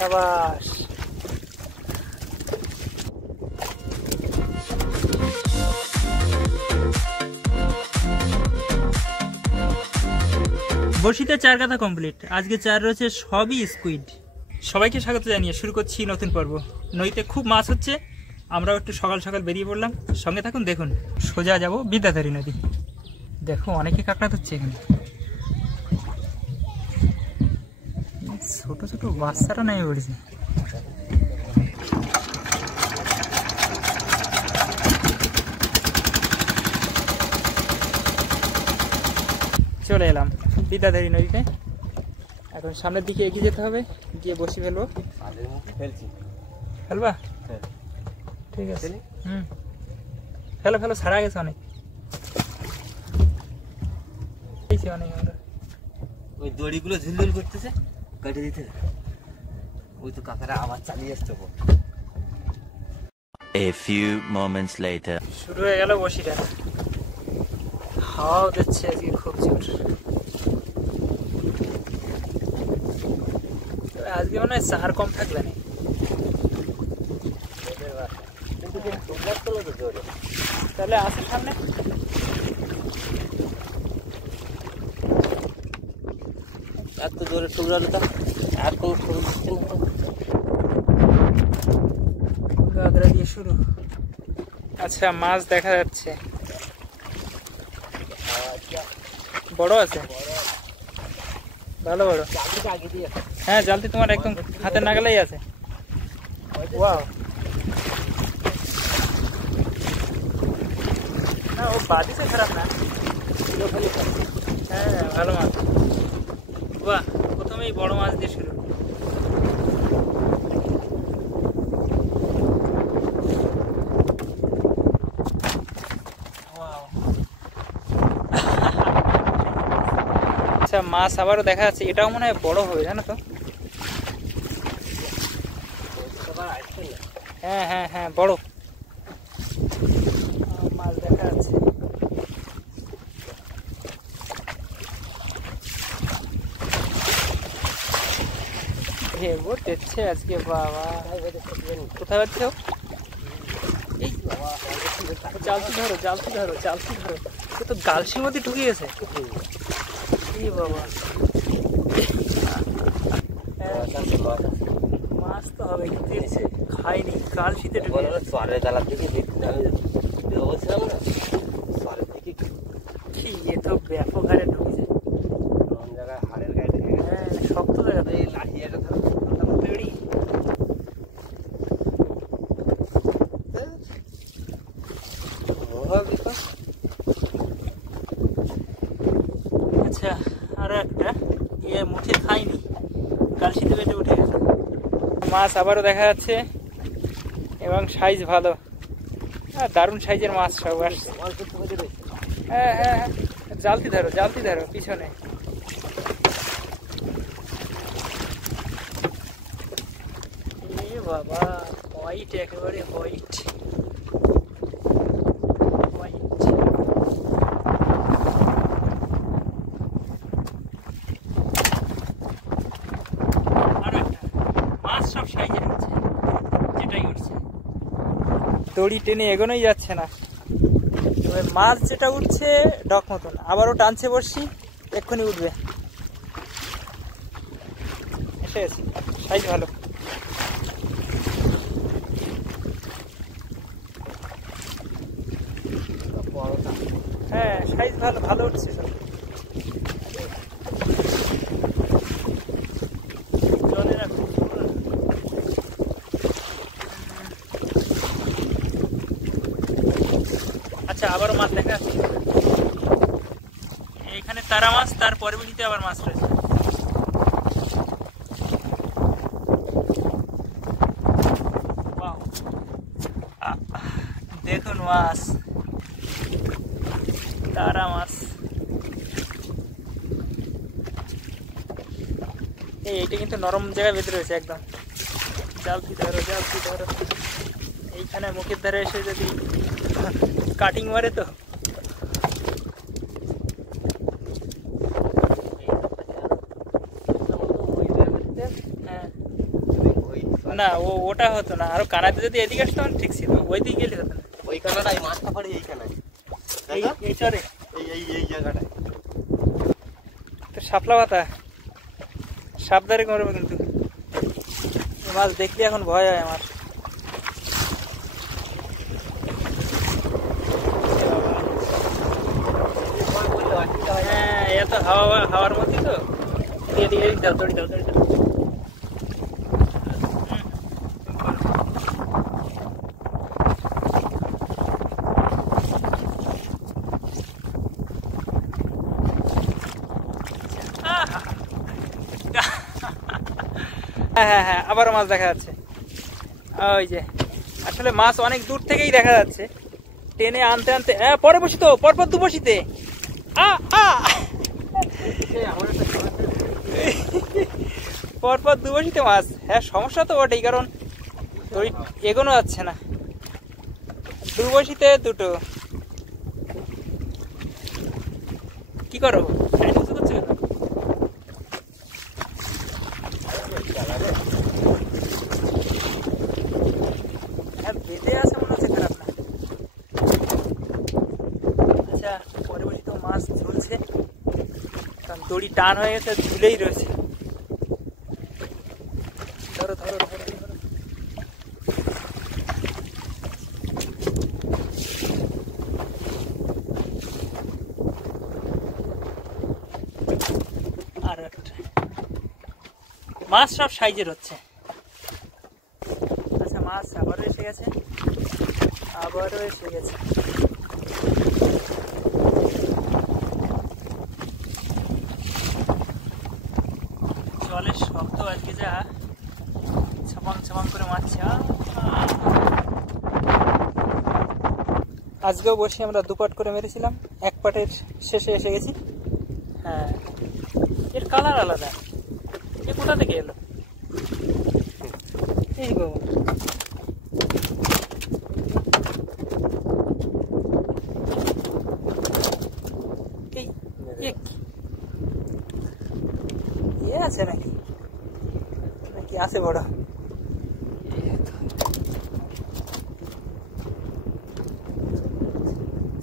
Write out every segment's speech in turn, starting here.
সাবাস। বড়শিতে 4 গাদা কমপ্লিট। আজকে 4 রয়েছে, সবই স্কুইড। সবাইকে স্বাগত জানিয়ে শুরু করছি নতুন পর্ব। নদীতে খুব মাছ হচ্ছে, আমরাও একটু সকাল সকাল বেরিয়ে পড়লাম। সঙ্গে থাকুন, দেখুন। সোজা যাব বিদ্যাধরী নদী। দেখো অনেকে কাঁকড়া ধরছে এখানে। ছোট ছোট বাচ্চারা নেমে পড়েছে। চলে এলাম বিদ্যাধরী নদীতে। এখন সামনের দিকে এগিয়ে যেতে হবে, গিয়ে বসি ফেলবো। ফেলবা? ঠিক আছে। ফেলো ফেলো, ছাড়া গেছে অনেক। ওই দড়িগুলো ঝুলঝুল করতেছে, কেটে দিতে। ওই তো কাকারা আবার চালিয়ে আসছে। A few moments later. শুরু হয়ে গেল বসিটা। হাওয়াও দিচ্ছে আজকে খুব জোর। আজকে মনে হয় চার কম থাকবে না। তাহলে আসে সামনে। এত জোরে টুকরালো তো আর কোনো শুরু হচ্ছে না। গাগরা দিয়ে শুরু। আচ্ছা, মাছ দেখা যাচ্ছে। বড় আছে, ভালো বড়। হ্যাঁ, জালতি তোমার একদম হাতের নাগালেই আছে। ওয়াও, না ও বাদিতে খারাপ না। হ্যাঁ, ভালো মাছ। বাহ, প্রথমেই বড় মাছ দিয়ে শুরু। আচ্ছা, মাছ আবারও দেখা যাচ্ছে। এটাও মনে হয় বড় হবে, জানো তো। হ্যাঁ হ্যাঁ হ্যাঁ, বড় মাছ দেখা যাচ্ছে। দেখছে আজকে। বাবা, কোথায় পাচ্ছ? জালতি ধরো, জালতি ধরো, জালতি ধরো। এ তো গালসির মধ্যে ঢুকে গেছে। বাবা, মাছ তো হবে, কিন্তু খাইনি। গালসিতে ঢুকে কি, এ তো ব্যাপক হারে ঢুকেছে। হ্যাঁ, শক্ত জায়গাতে আচ্ছা, আরো একটা মুঠে খাইনি, গালসিতে বেটে উঠে গেছে। মাছ আবারও দেখা যাচ্ছে এবং সাইজ ভালো। দারুণ সাইজের মাছ সব আসছে। হ্যাঁ হ্যাঁ হ্যাঁ, জালতি ধরো, জালতি ধরো পিছনে। বাবা, হোয়াইট, একেবারে হোয়াইট হোয়াইট। আর একটা মাছ সব সাইজের উঠছে, যেটাই উঠছে। দড়ি টেনে এগোনোই যাচ্ছে না। মাছ যেটা উঠছে ডক মতন, আবারও টানছে বসছি, এক্ষুনি উঠবে। এসে গেছি, সাইজ ভালো। হ্যাঁ, সাইজ ভালো, ভালো উঠছে সব। আচ্ছা, আবারও মাছ দেখা যাচ্ছে। এইখানে তারা মাছ, তার পরবর্তীতে আবার মাছ রয়েছে। দেখুন মাছ, তারা মাছ। এইটা কিন্তু নরম জায়গায় বেঁধে রয়েছে একদম। জালতি ধরো, জালতি ধরো। এইখানে মুখের ধারে এসে যদি কাটিং মারে তো হ্যাঁ না, ওটা হতো না, আরো কানাতে যদি এদিকে আসতো ঠিক ছিল, ওই দিকে গেলে হতো না। ওই কানাটা এই মাছটা পড়ে এইখানে, এই চরে এই জায়গাটায় তো শাপলা পাতা, সাবধানে করবে কিন্তু। মাছ দেখলে এখন ভয় হয় আমার। হ্যাঁ, এত হাওয়ার মধ্যে তো দড়ি দাও। হ্যাঁ, আবারও মাছ দেখা যাচ্ছে। ওই যে আসলে মাছ অনেক দূর থেকেই দেখা যাচ্ছে, টেনে আনতে আনতে পরে বসি তো, পরপর দু বসিতে পরপর দু বসিতে মাছ। হ্যাঁ, সমস্যা তো বটেই, কারণ ওই এগোনো যাচ্ছে না, দু বসিতে দুটো। কি করো? বেঁধে আছে মনে হচ্ছে, খারাপ না। আচ্ছা, পরে বসি তো মাছ ঝুলছে, কারণ দড়ি টান হয়ে গেছে, ঝুলেই রয়েছে। ধরো। আর একটা মাছ সব সাইজের হচ্ছে। আচ্ছা, মাছ আবারও এসে গেছে। জলের শব্দ আজকে যা ছাপাং করে মারছে। আজকেও বসে আমরা দুপাট করে মেরেছিলাম, এক পাটের শেষে এসে গেছি। হ্যাঁ, এর কালার আলাদা। এ কোথা থেকে এলো? এই গো, আছে নাকি আছে বড়?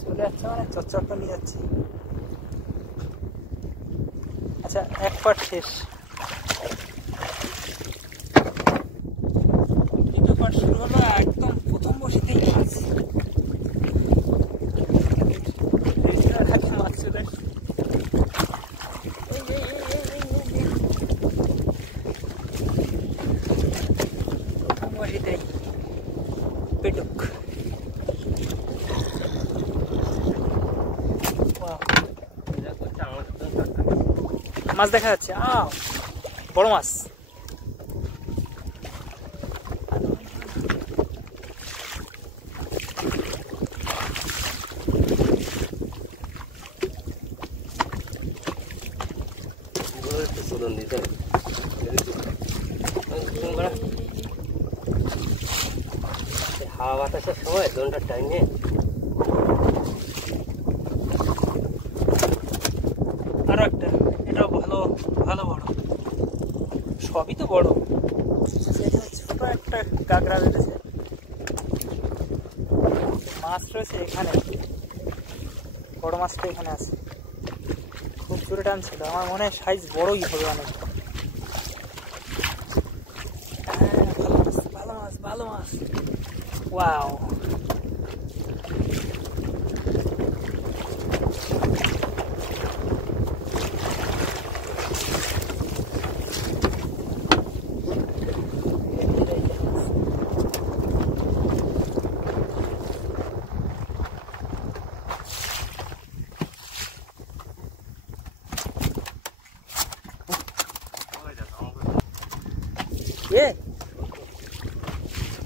চলে যাচ্ছে মানে চটচটটা নিয়ে যাচ্ছে। আচ্ছা, এক পাট শেষ, দ্বিতীয় পাট শুরু হলো। একদম প্রথম বসিতেই মাছ চলে পেটুক। মাছ দেখা যাচ্ছে, বড় মাছ। হাওয়া বাতাসের সময় দোনটার টাইমে আরো একটা, এটাও ভালো বড়, সবই তো বড়। ছোট একটা কাঁকড়া বেঁধেছে, মাছ রয়েছে এখানে, বড় মাছটা এখানে আছে। খুব জোরে টানছিল, আমার মনে হয় সাইজ বড়ই হবে অনেক। ভালো মাছ। ওয়াও,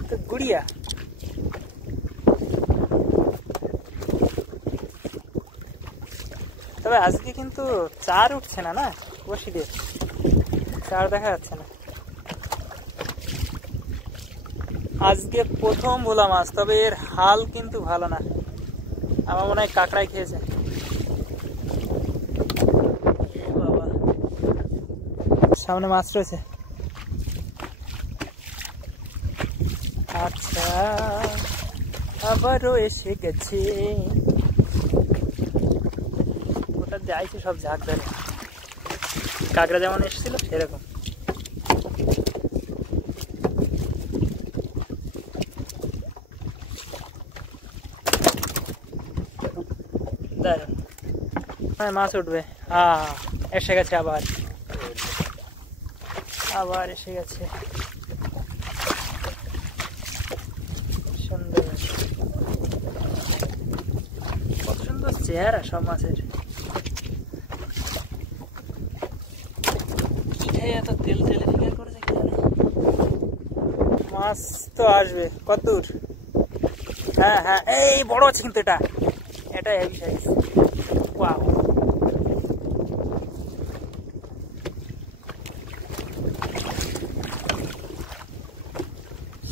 তো গুড়িয়া। তবে আজকে কিন্তু চার উঠছে না, বসিদের চার দেখা যাচ্ছে না। আজকে প্রথম ভোলা মাছ, তবে এর হাল কিন্তু ভালো না, আমার মনে হয় কাঁকড়াই খেয়েছে। সামনে মাছ রয়েছে, আচ্ছা আবারও এসে গেছে, ওটা যাইছে সব ঝাঁক ধরে, কাঁকড়া যেমন এসেছিল সেরকম। দারুণ, হ্যাঁ মাছ উঠবে। এসে গেছে, আবার আবার এসে গেছে। সুন্দর, কত সুন্দর চেহারা সব মাছের। এত তেল তেলে ফিগার করেছে কি জানে। মাছ তো আসবে কত দূর? হ্যাঁ হ্যাঁ, এই বড় আছে কিন্তু এটা, এটা হেভি সাইজ। ওয়াও,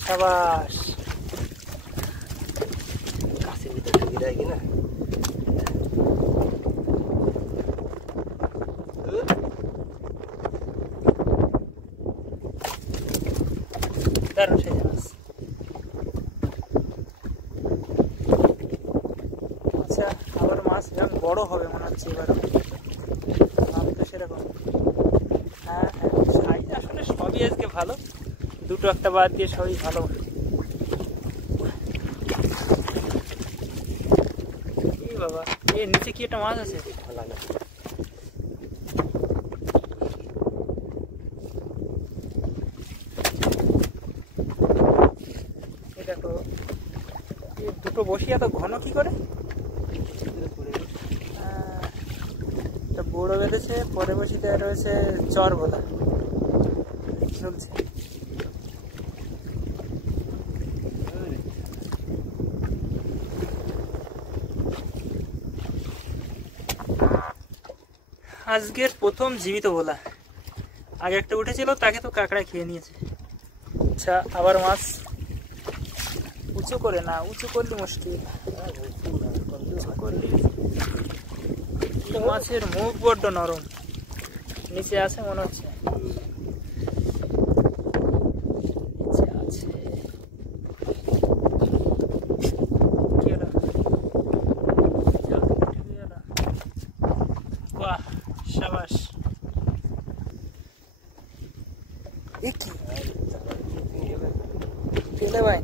শাবাশ। গাছের ভিতরে ঢুকে যায় কিনা। দারুণ সাইজ মাছ। আচ্ছা, আবার মাছ যেমন বড় হবে মনে হচ্ছে এবারও, নাম তো সেরকম। হ্যাঁ হ্যাঁ, সাইজ আসলে সবই আজকে ভালো, দুটো একটা বাদ দিয়ে সবই ভালো। এই বাবা, এর নিচে কি একটা মাছ আছে? এই দেখো, এই দুটো বসি এত ঘন কি করে? বড় বেঁধেছে, পরে বসিতে রয়েছে চর ভোলা চলছে। আজকের প্রথম জীবিত ভোলা, আগে একটা উঠেছিল, তাকে তো কাঁকড়া খেয়ে নিয়েছে। আচ্ছা, আবার মাছ উঁচু করে, না উঁচু করলে মুশকিল, উঁচু করলে। মাছের মুখ বড্ড নরম, নিচে আছে মনে হচ্ছে, নিচে আছে। কি হলো? বাহ, শাবাশ। পেলে ভাই,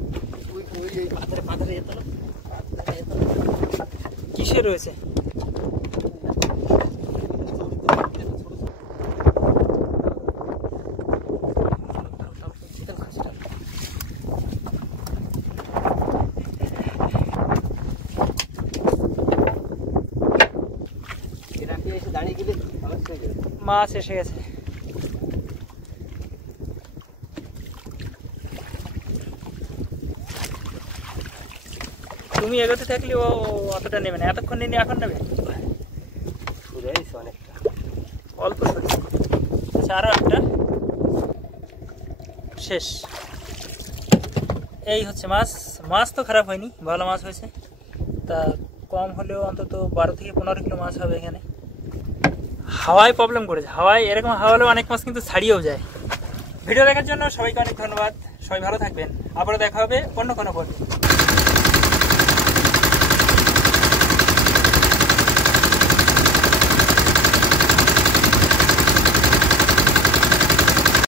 কিসে রয়েছে? মাছ এসে গেছে। তুমি এগোতে থাকলে ও অতটা নেবে না, এতক্ষণ নিয়ে এখন নেবে, অল্প সরি। আচ্ছা, আরো একটা শেষ। এই হচ্ছে মাছ। মাছ তো খারাপ হয়নি, ভালো মাছ হয়েছে। তা কম হলেও অন্তত 12 থেকে 15 কিলো মাছ হবে এখানে। হাওয়ায় প্রবলেম করেছে, হাওয়ায় এরকম হাওয়া হলেও অনেক মাছ কিন্তু ছাড়িয়েও যায়। ভিডিও দেখার জন্য সবাইকে অনেক ধন্যবাদ, সবাই ভালো থাকবেন, আবারও দেখা হবে অন্য কোনো পর্বে।